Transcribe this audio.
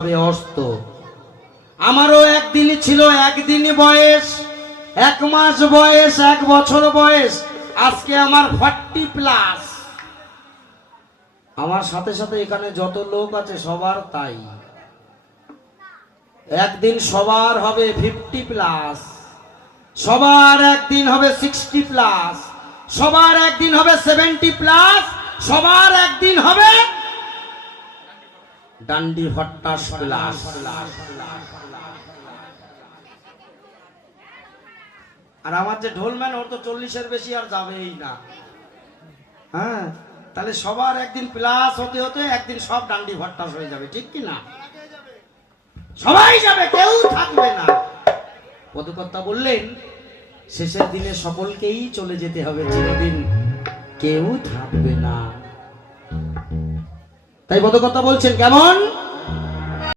অস্ত আমারও একদিনই ছিল, একদিনই বয়স, 1 মাস বয়স, 1 বছর বয়স। আজকে আমার 40+। আমার সাথে সাথে এখানে যত লোক আছে সবার তাই। একদিন সবার হবে 50+, সবার একদিন হবে 60+, সবার একদিন হবে 70+, সবার একদিন হবে ডান্ডি ভট্টাস প্লাস। আর আমার যে ঢোলম্যান ওর তো 40-এর বেশি আর যাবেই না। হ্যাঁ, তাহলে সবার একদিন প্লাস হতে হতে একদিন সব ডান্ডি ভট্টাস হয়ে যাবে, ঠিক কি না? সবাই যাবে, কেউ থাকবে না। পদকর্তা বললেন শেষের দিনে সকলকেই চলে যেতে হবে, চিরদিন কেউ থাকবে না। তাই পদকর্তা বলছেন কেমন?